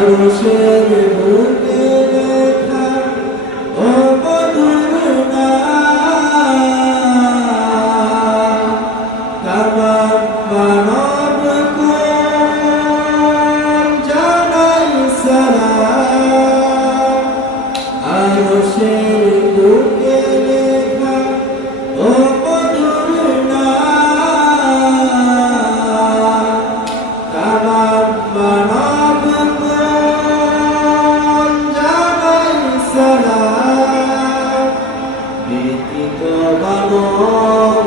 মানুষের বুকে লেখা ও বধুর কামার মানব জানাই সারা মানুষের Kita bangun